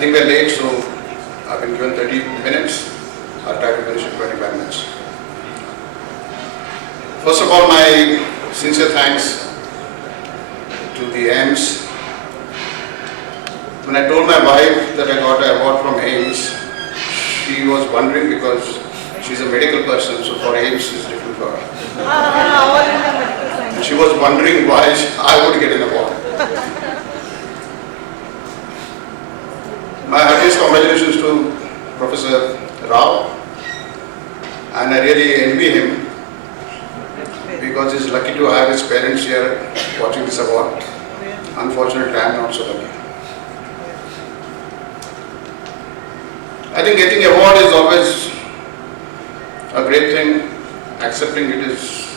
think we're late, so I've been given 30 minutes. I'll try to finish in 25 minutes. First of all, my sincere thanks to the AIMS. When I told my wife that I got an award from AIMS, she was wondering because she's a medical person, so for AIMS is different for her. She was wondering why I would get an award. My heartiest congratulations to Professor Rao, and I really envy him because he's lucky to have his parents here watching this award. Unfortunately, I am not so lucky. I think getting an award is always a great thing. Accepting it is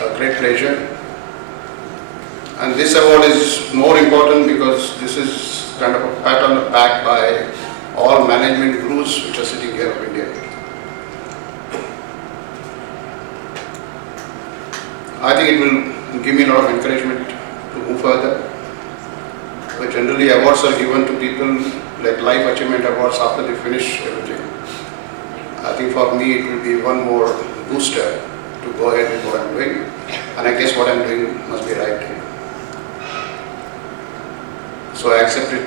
a great pleasure. And this award is more important because this is kind of a pat on the back by all management gurus which are sitting here of India. I think it will give me a lot of encouragement to move further. But generally awards are given to people like life achievement awards after they finish everything. I think for me it will be one more booster to go ahead with what I'm doing, and I guess what I'm doing must be right. So I accepted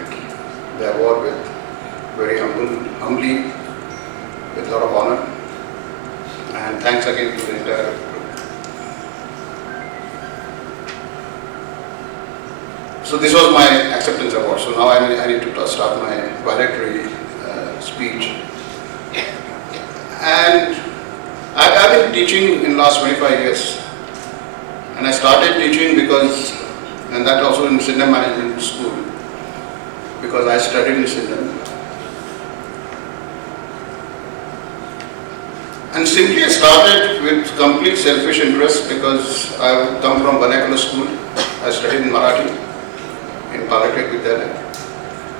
the award with very humbly, with a lot of honor, and thanks again to the entire group. So this was my acceptance award. So now I need to start my valedictory speech. And I've been teaching in the last 25 years. And I started teaching because, and that also in Syndham Management School, because I studied in Syndham. And simply I started with complete selfish interest because I come from vernacular school. I studied in Marathi, in Valedictory.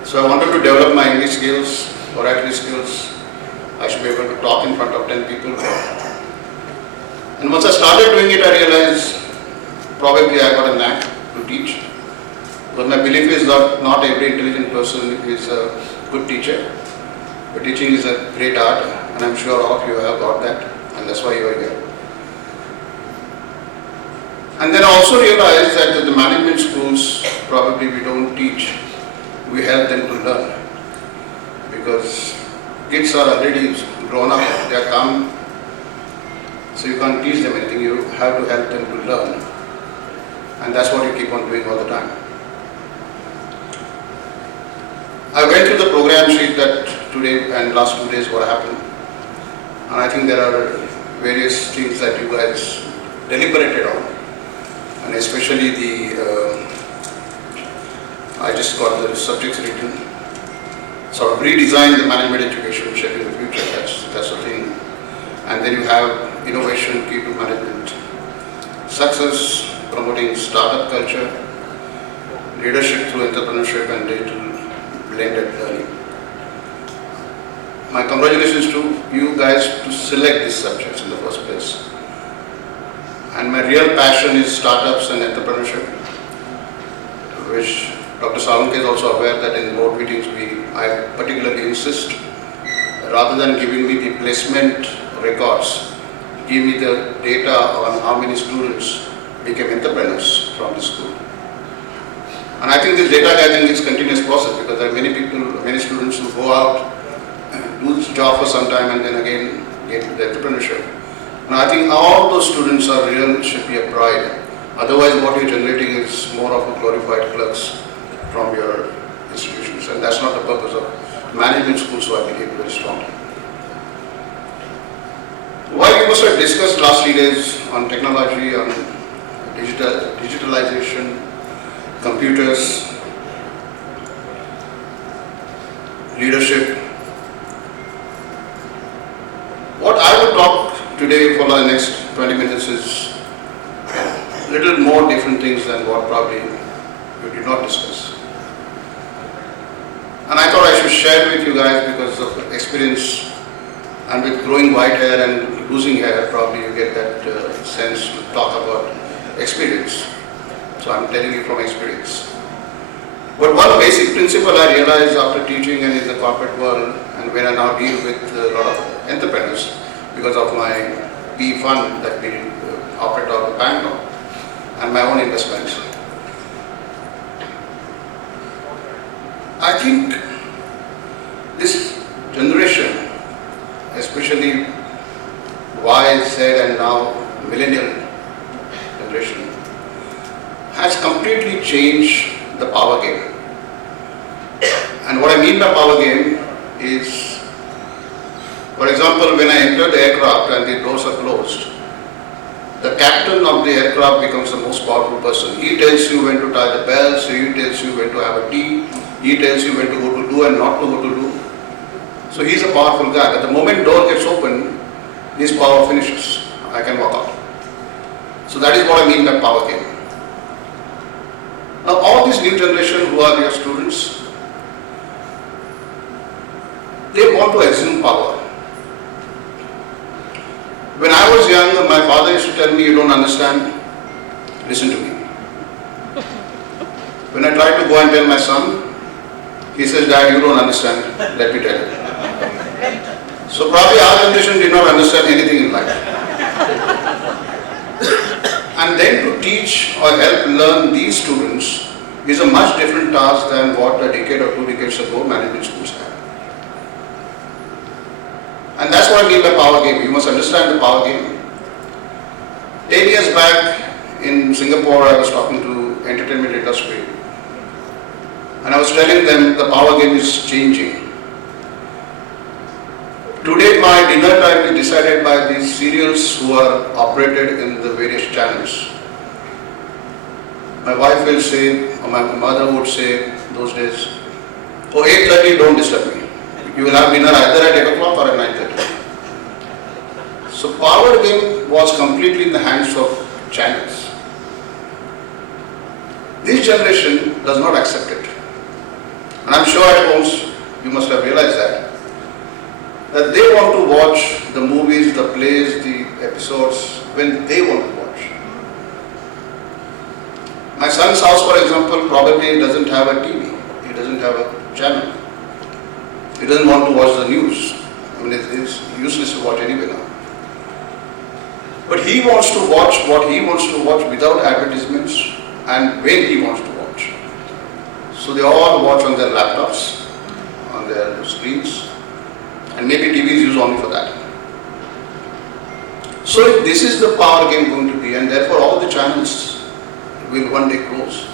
So I wanted to develop my English skills, oratory skills. I should be able to talk in front of 10 people. And once I started doing it, I realized probably I got a knack to teach. But my belief is that not every intelligent person is a good teacher. But teaching is a great art, and I'm sure all of you have got that, and that's why you are here. And then I also realized that the management schools, probably we don't teach, we help them to learn. Because kids are already grown up, they are calm, so you can't teach them anything, you have to help them to learn. And that's what you keep on doing all the time. I went through the program sheet that today and last 2 days what happened. And I think there are various things that you guys deliberated on. And especially I just got the subjects written. Sort of redesign the management education shaping the future, that's the thing. And then you have innovation key to management, success, promoting startup culture, leadership through entrepreneurship and digital blended learning. My congratulations to you guys to select these subjects in the first place. And my real passion is startups and entrepreneurship, which Dr. Salunke is also aware that in board meetings I particularly insist, rather than giving me the placement records, give me the data on how many students became entrepreneurs from the school. And I think this data gathering is a continuous process because there are many people, many students who go out, do this job for some time and then again get into the entrepreneurship. And I think all those students are real, should be a pride. Otherwise what you're generating is more of a glorified clerks from your institutions, and that's not the purpose of management schools, so I believe very strongly. While we must have discussed last 3 days on technology, on digitalization, computers, leadership, what I would talk today for the next 20 minutes is a little more different things than what probably we did not discuss. And I thought I should share with you guys because of experience, and with growing white hair and losing hair, probably you get that sense to talk about experience. So I'm telling you from experience. But one basic principle I realized after teaching and in the corporate world, and when I now deal with a lot of entrepreneurs because of my PE fund that we operate out of Bangalore and my own investments, I think this generation, especially Y, Z and now millennial generation, has completely changed the power game. And what I mean by power game is, for example, when I enter the aircraft and the doors are closed, the captain of the aircraft becomes the most powerful person. He tells you when to tie the belts, he tells you when to have a tea, he tells you when to go to do and not to go to do. So he's a powerful guy. But the moment door gets open, his power finishes. I can walk out. So that is what I mean by power game. Now all this new generation who are your students, they want to assume power. When I was young, my father used to tell me, you don't understand, listen to me. When I tried to go and tell my son, he says, Dad, you don't understand, let me tell you. So probably our generation did not understand anything in life. And then to teach or help learn these students is a much different task than what a decade or 2 decades ago management schools had. And that's what I mean by power game. You must understand the power game. 10 years back in Singapore, I was talking to entertainment industry. And I was telling them the power game is changing. Today my dinner time is decided by these serials who are operated in the various channels. My wife will say, or my mother would say those days, oh 8:30 don't disturb me. You will have dinner either at 8 o'clock or at 9:30. So power game was completely in the hands of channels. This generation does not accept it. And I'm sure at homes you must have realized that they want to watch the movies, the plays, the episodes when they want to watch. My son's house, for example, probably doesn't have a TV. He doesn't have a channel. He doesn't want to watch the news. I mean, it's useless to watch anyway now. But he wants to watch what he wants to watch without advertisements and when he wants to watch. So they all watch on their laptops, on their screens, and maybe TV is used only for that. So this is the power game going to be, and therefore all the channels will one day close.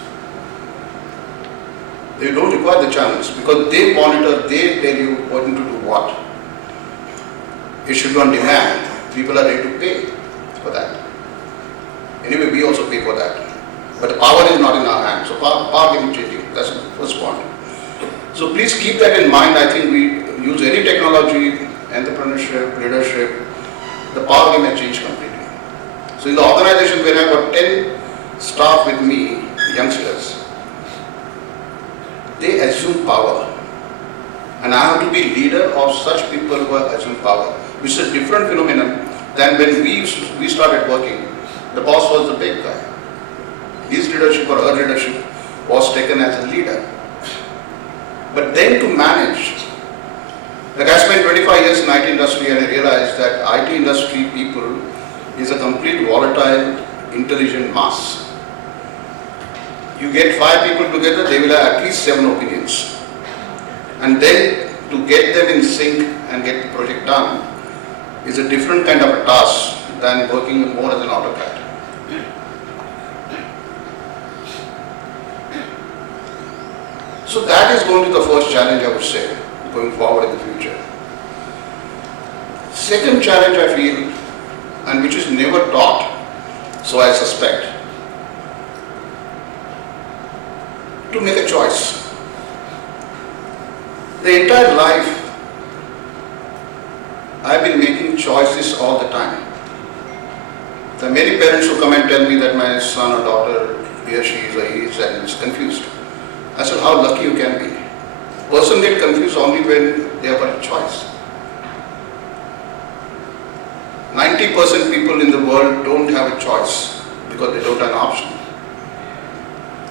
They don't require the channels because they monitor, they tell you what to do what. It should be on demand. People are ready to pay for that. Anyway, we also pay for that. But the power is not in our hands. So power game is changing. That's the first point. So please keep that in mind. I think we use any technology, entrepreneurship, leadership, the power game has changed completely. So in the organization where I got 10 staff with me, youngsters, they assume power. And I have to be leader of such people who have assumed power, which is a different phenomenon than when we started working. The boss was the big guy. His leadership or her leadership was taken as a leader. But then to manage, like I spent 25 years in IT industry and I realized that IT industry people is a complete volatile, intelligent mass. You get 5 people together, they will have at least 7 opinions. And then to get them in sync and get the project done is a different kind of a task than working more as an autocrat. So that is going to be the first challenge, I would say, going forward in the future. Second challenge I feel, and which is never taught, so I suspect, to make a choice. The entire life, I've been making choices all the time. There are many parents who come and tell me that my son or daughter, he or she is or he is and is confused. I said, how lucky you can be. Person get confused only when they have got a choice. 90% people in the world don't have a choice because they don't have an option.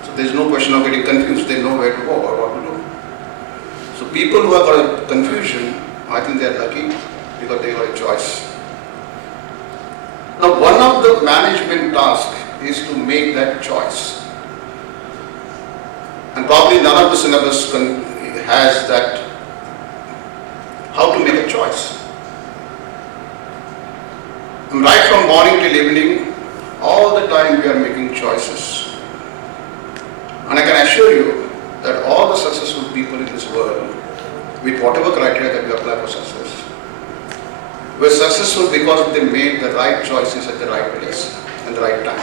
So there is no question of getting confused. They know where to go or what to do. So people who have got a confusion, I think they are lucky because they got a choice. Now, one of the management tasks is to make that choice. And probably none of the syllabus has that, how to make a choice. And right from morning till evening, all the time we are making choices. And I can assure you that all the successful people in this world, with whatever criteria that we apply for success, were successful because they made the right choices at the right place and the right time.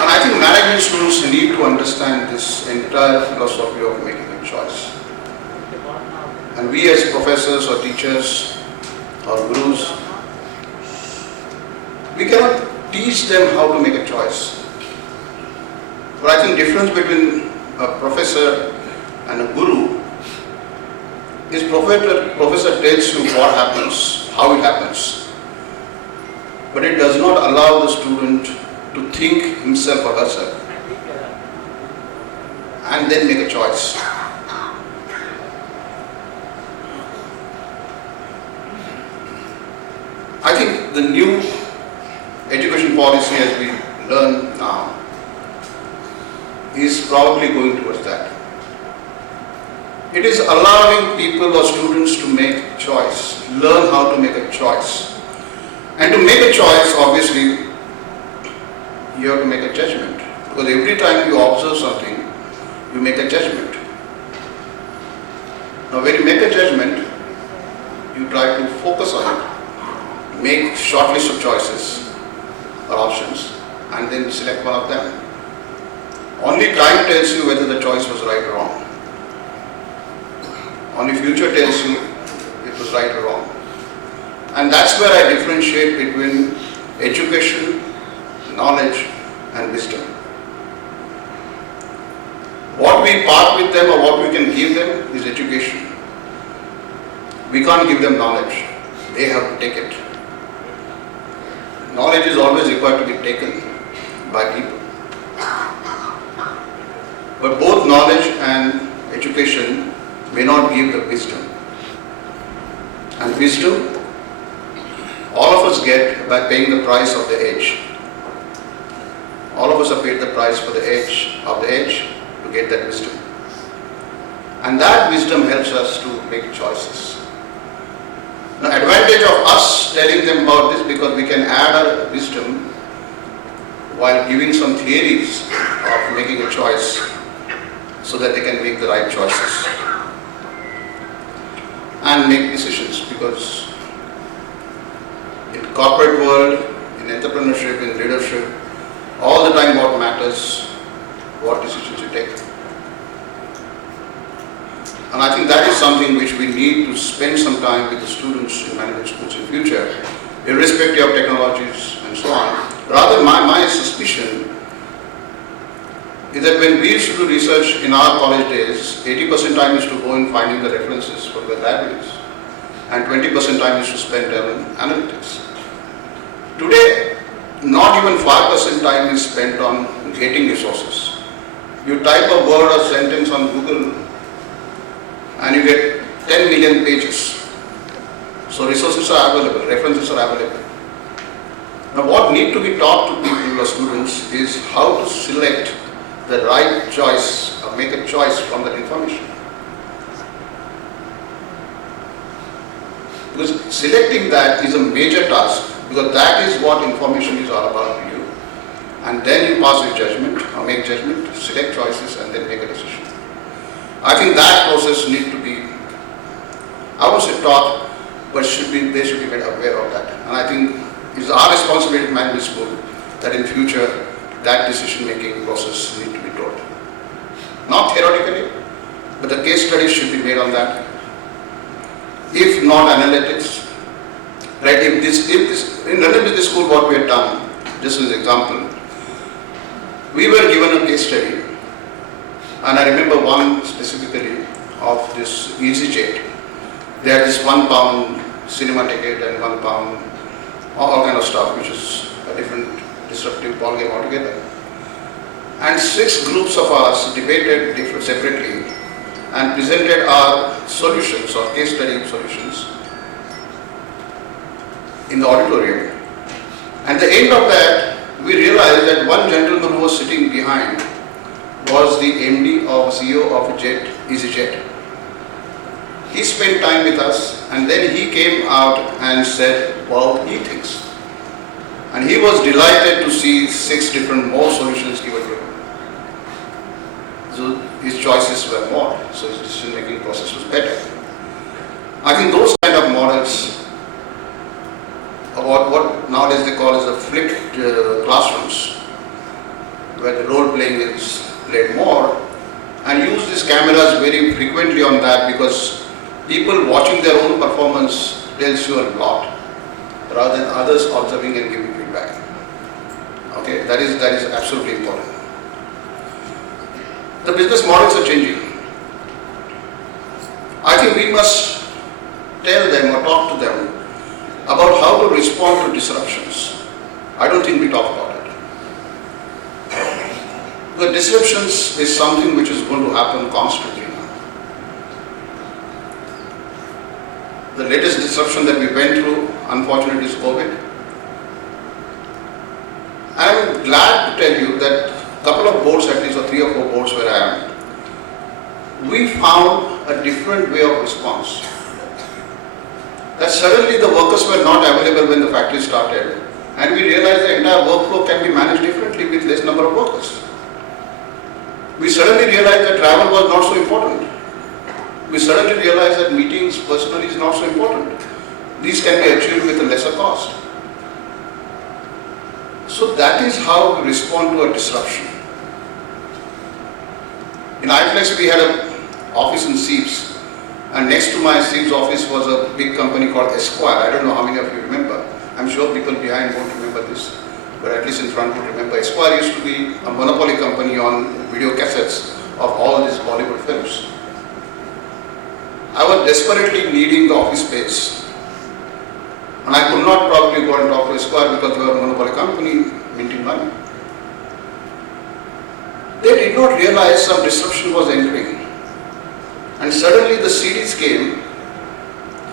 And I think management students need to understand this entire philosophy of making a choice. And we as professors or teachers or gurus, we cannot teach them how to make a choice. But I think the difference between a professor and a guru is professor tells you what happens, how it happens. But it does not allow the student to think himself or herself and then make a choice. I think the new education policy as we learn now is probably going towards that. It is allowing people or students to make choice, learn how to make a choice. And to make a choice, obviously, you have to make a judgment. Because every time you observe something, you make a judgment. Now when you make a judgment, you try to focus on it, make short list of choices or options, and then select one of them. Only time tells you whether the choice was right or wrong. Only future tells you it was right or wrong. And that's where I differentiate between education, knowledge and wisdom. What we part with them or what we can give them is education. We can't give them knowledge. They have to take it. Knowledge is always required to be taken by people. But both knowledge and education may not give the wisdom. And wisdom, all of us get by paying the price of the age. All of us have paid the price for the age to get that wisdom. And that wisdom helps us to make choices. The advantage of us telling them about this, because we can add our wisdom while giving some theories of making a choice so that they can make the right choices and make decisions. Because in corporate world, in entrepreneurship, in leadership, all the time what matters, what decisions you take. And I think that is something which we need to spend some time with the students in management schools in future, irrespective of technologies and so on. Rather, my suspicion is that when we used to do research in our college days, 80% time is to go and finding the references for the libraries, and 20% time is to spend on analytics. Today, not even 5% time is spent on getting resources. You type a word or sentence on Google and you get 10 million pages. So resources are available, references are available. Now what need to be taught to people or students is how to select the right choice or make a choice from that information. Because selecting that is a major task, because that is what information is all about to you. And then you pass your judgment or make judgment, select choices and then make a decision. I think that process needs to be, I won't say taught, but they should be made aware of that. And I think it's our responsibility at management school that in future that decision making process needs to be taught. Not theoretically, but the case studies should be made on that. If not analytics, right? If this in London Business School, what we had done, just as an example, we were given a case study, and I remember one specifically of this EasyJet. They had this £1 cinema ticket and £1 all kind of stuff, which is a different disruptive ballgame altogether. And 6 groups of us debated separately and presented our solutions or case study solutions in the auditorium. At the end of that, we realized that one gentleman who was sitting behind was the MD or CEO of EasyJet. He spent time with us and then he came out and said, wow, he thinks. And he was delighted to see 6 different more solutions given to him. So his choices were more, so his decision-making process was better. I think those kind of models, about what nowadays they call as the flipped classrooms, where the role playing is played more, and use these cameras very frequently on that, because people watching their own performance tells you a lot, rather than others observing and giving feedback. Okay, that is absolutely important. The business models are changing. I think we must tell them or talk to them about how to respond to disruptions. I don't think we talk about it. The disruptions is something which is going to happen constantly now. The latest disruption that we went through, unfortunately, is COVID. I am glad to tell you that a couple of boards, at least, or 3 or 4 boards where I am, we found a different way of response. That suddenly the workers were not available when the factory started, and we realized the entire workflow can be managed differently with less number of workers. We suddenly realized that travel was not so important. We suddenly realized that meetings personally is not so important. These can be achieved with a lesser cost. So that is how we respond to a disruption. In iFlex we had an office in Seeds, and next to my Seeds office was a big company called Esquire. I don't know how many of you remember. I'm sure people behind won't remember this, but at least in front would remember. Esquire used to be a monopoly company on video cassettes of all these Bollywood films. I was desperately needing the office space, and I could not probably go and talk to Esquire because they were a monopoly company minting money. They did not realize some disruption was entering. And suddenly the CDs came,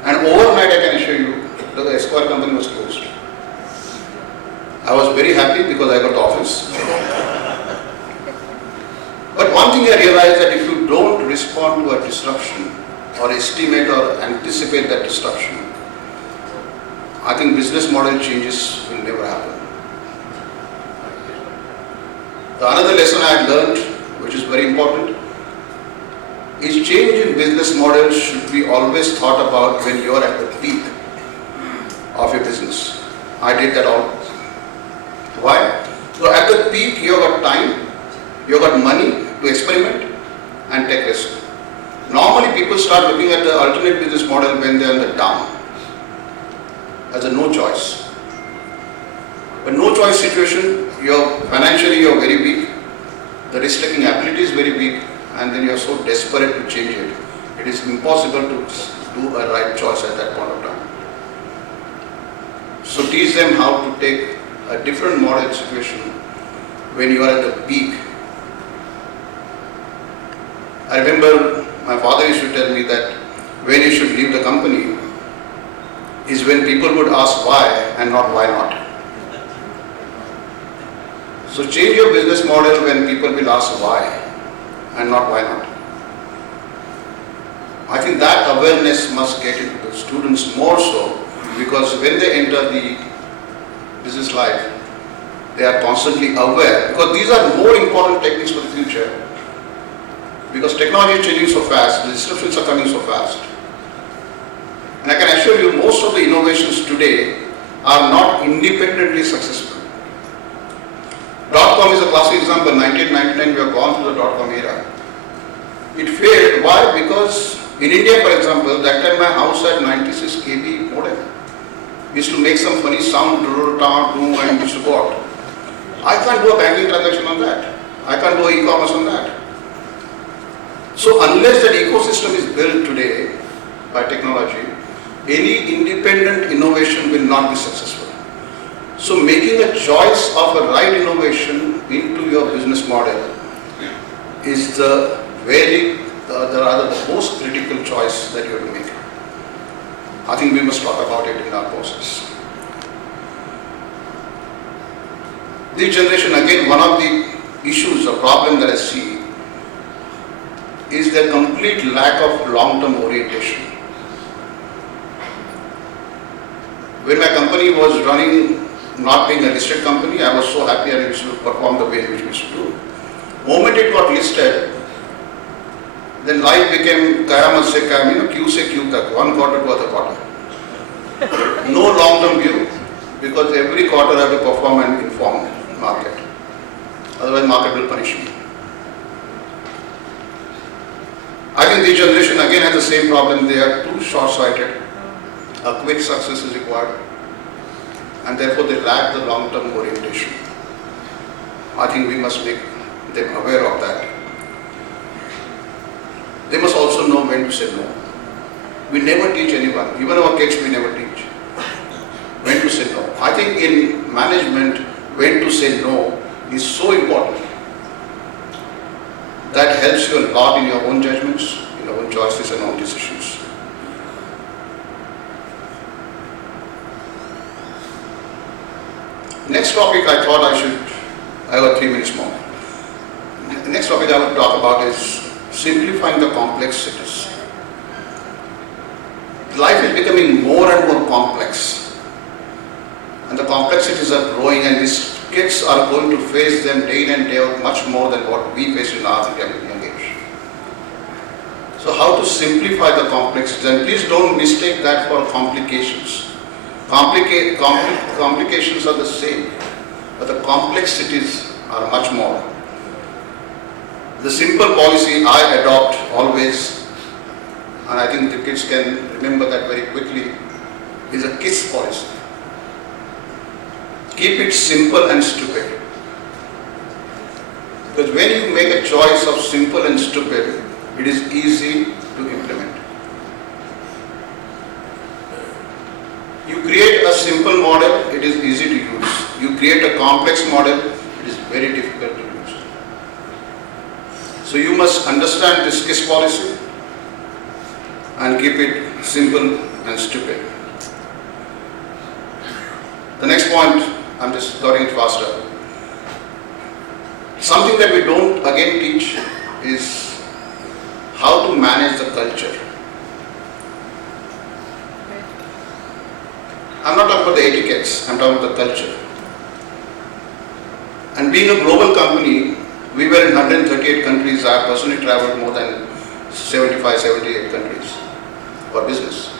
and overnight I can assure you, the Esquire company was closed. I was very happy because I got the office. But one thing I realized, that if you don't respond to a disruption or estimate or anticipate that disruption, I think business model changes will never happen. The another lesson I had learned, which is very important, is change in business model should be always thought about when you are at the peak of your business. I did that all. Why? So at the peak you have got time, you have got money to experiment and take risk. Normally people start looking at the alternate business model when they are in the down, as a no choice. But no choice situation, financially you are very weak, the risk taking ability is very weak, and then you are so desperate to change it. It is impossible to do a right choice at that point of time. So teach them how to take a different model situation when you are at the peak. I remember my father used to tell me that when you should leave the company is when people would ask why and not why not. So change your business model when people will ask why and not why not. I think that awareness must get into the students more so, because when they enter the business life, they are constantly aware, because these are more important techniques for the future. Because technology is changing so fast, the disruptions are coming so fast. And I can assure you, most of the innovations today are not independently successful. .com is a classic example. 1999 we have gone through the .com era. It failed. Why? Because in India, for example, that time my house had 96 KB modem. We used to make some funny sound, and used to go out. I can't do a banking transaction on that. I can't do e-commerce on that. So unless that ecosystem is built today by technology, any independent innovation will not be successful. So making a choice of a right innovation into your business model is the most critical choice that you have to make. I think we must talk about it in our process. This generation, again, one of the issues or problem that I see is the complete lack of long-term orientation. When my company was running, not being a listed company, I was so happy and we used to perform the way which we used to do. The moment it got listed, then life became Kayamat se Kayam, Q se Q tak, one quarter to other quarter. No long-term view, because every quarter I have to perform and inform market. Otherwise market will punish me. I think this generation again has the same problem. They are too short-sighted. A quick success is required, and therefore they lack the long-term orientation. I think we must make them aware of that. They must also know when to say no. We never teach anyone, even our kids we never teach when to say no. I think in management, when to say no is so important. That helps you a lot in your own judgments, in your own choices and own decisions. Next topic I thought I got 3 minutes more. The next topic I will talk about is simplifying the complexities. Life is becoming more and more complex, and the complexities are growing, and these kids are going to face them day in and day out much more than what we faced in our young age. So how to simplify the complexities, and please don't mistake that for complications. Complications are the same, but the complexities are much more. The simple policy I adopt always, and I think the kids can remember that very quickly, is a KISS policy. Keep it simple and stupid. Because when you make a choice of simple and stupid, it is easy to implement. You create a simple model, it is easy to use. You create a complex model, it is very difficult to use. So you must understand this KISS policy and keep it simple and stupid. The next point, I'm just going it faster. Something that we don't again teach is how to manage the culture. I'm not talking about the etiquettes, I'm talking about the culture. And being a global company, we were in 138 countries. I personally traveled more than 75, 78 countries for business.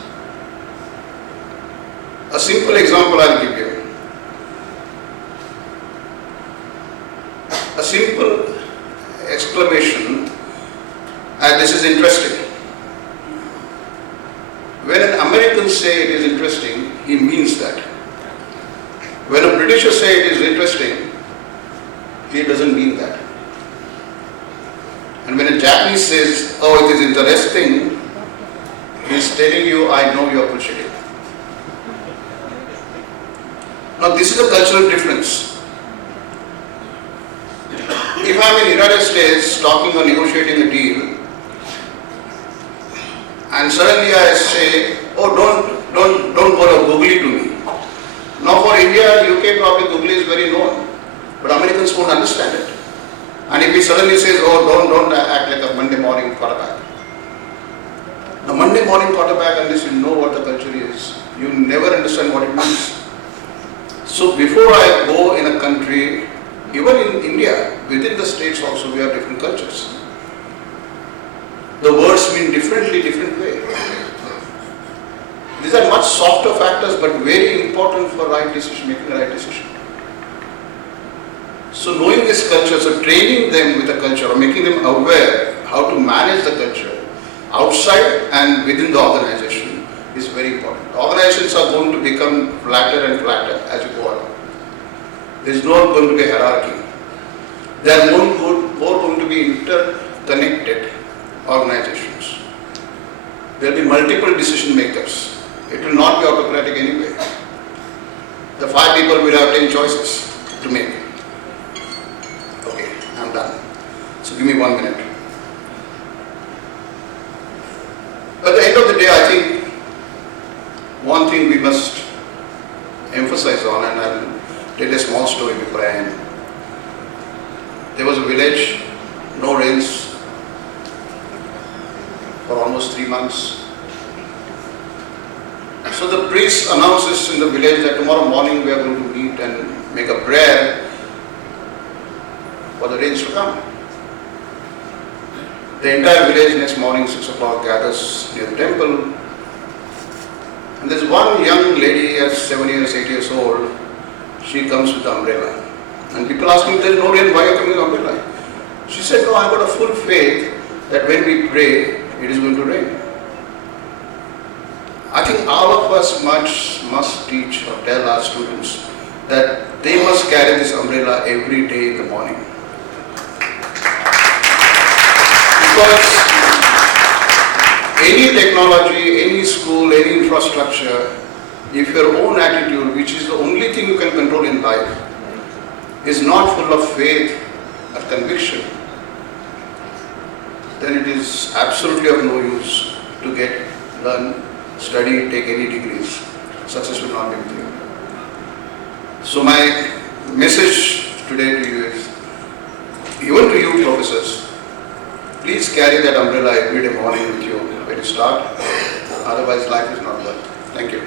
A simple example I'll give you. A simple exclamation, and this is interesting. When an American say it is interesting, he means that. When a Britisher say it is interesting, he doesn't mean that. And when a Japanese says, oh, it is interesting, he is telling you, I know you appreciate it. Now this is a cultural difference. If I am in the United States talking or negotiating a deal, and suddenly I say, oh, don't go to googly to me. Now for India, UK probably googly is very known, but Americans won't understand it. And if he suddenly says, oh, don't act like a Monday morning quarterback. Now Monday morning quarterback, unless you know what the culture is, you never understand what it means. So before I go in a country, even in India, within the states also we have different cultures. The words mean differently, different way. These are much softer factors but very important for right decision, making a right decision. So knowing this culture, so training them with the culture or making them aware how to manage the culture outside and within the organization is very important. Organizations are going to become flatter and flatter as you go along. There is not going to be a hierarchy. They are more going to be interconnected organizations. There will be multiple decision makers. It will not be autocratic anyway. The The 5 people will have 10 choices to make. Okay, I'm done. So give me 1 minute. At the end of the day, I think one thing we must emphasize on, and I'll tell a small story before I end. There was a village, no rains for almost 3 months. So the priest announces in the village that tomorrow morning we are going to meet and make a prayer for the rains to come. The entire village next morning 6 o'clock gathers near the temple. And there's one young lady at 7 years, 8 years old. She comes with the umbrella. And people ask me, there's no rain, why are you coming with umbrella? She said, no, I've got a full faith that when we pray, it is going to rain. I think all of us must teach or tell our students that they must carry this umbrella every day in the morning. Because any technology, any school, any infrastructure, if your own attitude, which is the only thing you can control in life, is not full of faith or conviction, then it is absolutely of no use to learn, study, take any degrees. Success will not be with you. So my message today to you is, even to you professors, please carry that umbrella every day morning with you when you start. Otherwise life is not worth. Thank you.